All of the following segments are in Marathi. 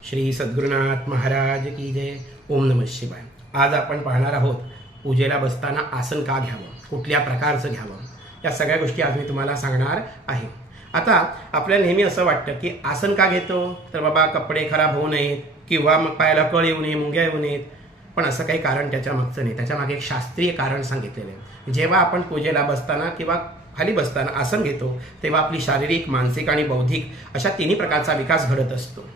श्री सद्गुरुनाथ महाराज की जय. ओम नमः शिवाय. आज आपण पाहणार आहोत पूजेला बसताना आसन का घ्यावं, कुठल्या प्रकारचं घ्यावं, या सगळ्या गोष्टी आज मी तुम्हाला सांगणार आहे. आता आपल्याला नेहमी असं वाटतं की आसन का घेतो, तर बाबा कपडे खराब होऊ नयेत किंवा मग पायाला कळ येऊ नये, मुंग्या येऊ नयेत. पण असं काही कारण त्याच्या मागचं नाही. त्याच्या मागे एक शास्त्रीय कारण सांगितलेलं आहे. जेव्हा आपण पूजेला बसताना किंवा खाली बसताना आसन घेतो तेव्हा आपली शारीरिक, मानसिक आणि बौद्धिक अशा तिन्ही प्रकारचा विकास घडत असतो.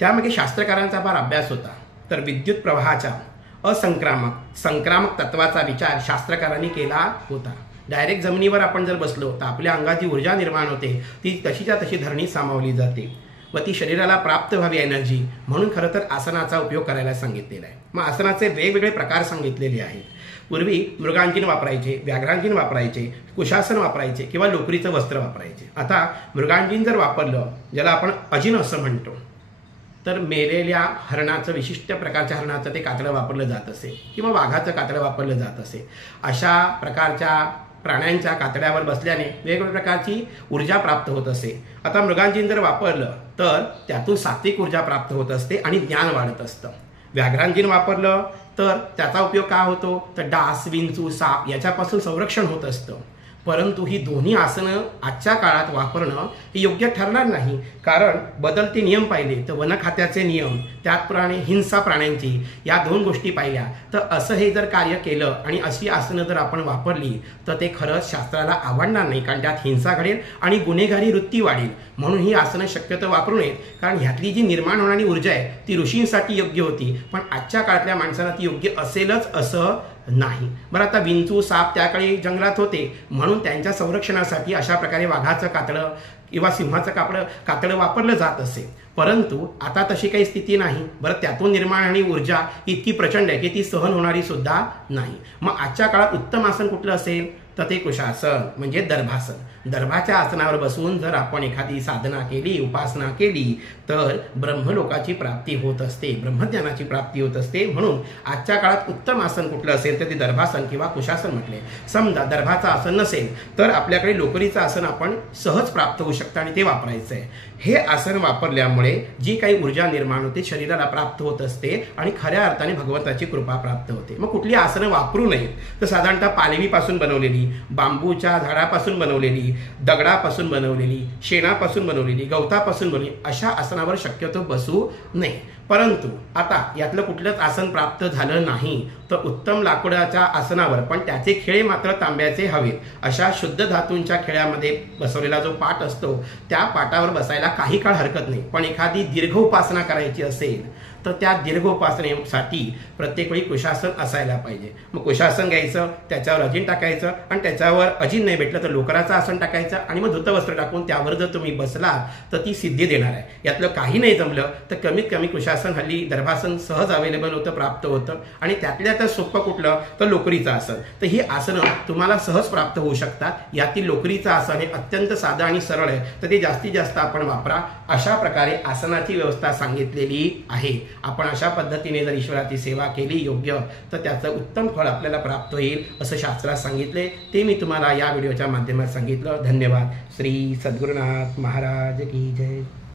त्यामध्ये शास्त्रकारांचा फार अभ्यास होता. तर विद्युत प्रवाहाच्या संक्रामक तत्वाचा विचार शास्त्रकारांनी केला होता. डायरेक्ट जमिनीवर आपण जर बसलो तर आपल्या अंगात जी ऊर्जा निर्माण होते ती तशीच्या तशी धरणी सामावली जाते व ती शरीराला प्राप्त व्हावी एनर्जी, म्हणून खरं तर आसनाचा उपयोग करायला सांगितलेला आहे. मग आसनाचे वेगवेगळे प्रकार सांगितलेले आहेत. पूर्वी मृगांजन वापरायचे, व्याघ्रांजन वापरायचे, कुशासन वापरायचे किंवा लोकरीचं वस्त्र वापरायचे. आता मृगांजन जर वापरलं, ज्याला आपण अजिन असं म्हणतो, तर मेलेल्या हरणाचं, विशिष्ट प्रकारच्या हरणाचं ते कातडं वापरलं जात असे किंवा वाघाचं कातडं वापरलं जात असे. अशा प्रकारच्या प्राण्यांच्या कातड्यावर बसल्याने वेगवेगळ्या प्रकारची ऊर्जा प्राप्त होत असे. आता मृगांजन जर वापरलं तर त्यातून सात्विक ऊर्जा प्राप्त होत असते आणि ज्ञान वाढत असतं. व्याघ्रांजन वापरलं तर त्याचा उपयोग काय होतो, तर डास, विंचू, साप याच्यापासून संरक्षण होत असतं. परंतु ही दोन्ही आसनं आजच्या काळात वापरणं हे योग्य ठरणार नाही. कारण बदलते नियम पाहिले तर वन खात्याचे नियम, त्याचप्रमाणे हिंसा प्राण्यांची, या दोन गोष्टी पाहिल्या तर असं हे जर कार्य केलं आणि अशी आसनं जर आपण वापरली तर ते खरंच शास्त्राला आवडणार नाही. कारण त्यात हिंसा घडेल आणि गुन्हेगारी वृत्ती वाढेल. म्हणून ही आसनं शक्यतो वापरू नयेत. कारण ह्यातली जी निर्माण होणारी ऊर्जा आहे ती ऋषींसाठी योग्य होती, पण आजच्या काळातल्या माणसांना ती योग्य असेलच असं नाही. बरं, आता विंचू, साप त्याकडे जंगलात होते म्हणून त्यांच्या संरक्षणासाठी अशा प्रकारे वाघाचं कातडं किंवा सिंहाचं कातडं वापरलं जात असे. परंतु आता तशी काही स्थिती नाही. बरं, त्यातून निर्माण आणि ऊर्जा इतकी प्रचंड आहे की ती सहन होणारी सुद्धा नाही. मग आजच्या काळात उत्तम आसन कुठलं असेल, तर ते कुशासन म्हणजे दर्भासन. दर्भाच्या आसनावर बसून जर आपण एखादी साधना केली, उपासना केली तर ब्रह्मलोकाची प्राप्ती होत असते, ब्रह्मज्ञानाची प्राप्ती होत असते. म्हणून आजच्या काळात उत्तम आसन कुठलं असेल तर ते दर्भासन किंवा कुशासन म्हटले. समजा दर्भाचं आसन नसेल तर आपल्याकडे लोकरीचं आसन आपण सहज प्राप्त होऊ शकतं आणि ते वापरायचं आहे. हे आसन वापरल्यामुळे जी काही ऊर्जा निर्माण होते शरीराला प्राप्त होत असते आणि खऱ्या अर्थाने भगवंताची कृपा प्राप्त होते. मग कुठली आसनं वापरू नयेत, तर साधारणतः पालवीपासून बनवलेली, बांबूच्या झाडापासून बनवलेली, दगडापासून बनवलेली, शेणापासून बनवलेली, गवतापासून बनवलेली अशा आसनावर शक्यतो बसू नये. परंतु आता यातलं कुठलंच आसन प्राप्त झालं नाही तर उत्तम लाकडाच्या आसनावर, पण त्याचे खिळे मात्र तांब्याचे हवेत, अशा शुद्ध धातूंच्या खिळ्यामध्ये बसवलेला जो पाट असतो त्या पाटावर बसायला काही काळ हरकत नाही. पण एखादी दीर्घ उपासना करायची असेल तर त्या दीर्घ उपासनेसाठी प्रत्येक वेळी कुशासन असायला पाहिजे. मग कुशासन घ्यायचं, त्याच्यावर अजिन टाकायचं आणि त्याच्यावर अजिन नाही भेटलं तर लोकराचं आसन टाकायचं आणि मग धुतवस्त्र टाकून त्यावर जर तुम्ही बसला तर ती सिद्धी देणार आहे. यातलं काही नाही जमलं तर कमीत कमी कुशासन, हल्ली दर्भासन सहज अवेलेबल होतं, प्राप्त होतं. आणि त्यातल्या तर सोपं कुठलं, तर लोकरीचं आसन. तर ही आसनं तुम्हाला सहज प्राप्त होऊ शकतात. यातील लोकरीचं आसन हे अत्यंत साधं आणि सरळ आहे, तर ते जास्तीत जास्त आपण वापरा. अशा प्रकारे आसनाची व्यवस्था सांगितलेली आहे. आपण अशा पद्धतीने जर ईश्वराची सेवा केली योग्य तर त्याचं उत्तम फळ आपल्याला प्राप्त होईल असं शास्त्रात सांगितले. ते मी तुम्हाला या व्हिडिओच्या माध्यमात सांगितलं. धन्यवाद. श्री सद्गुरुनाथ महाराज की जय.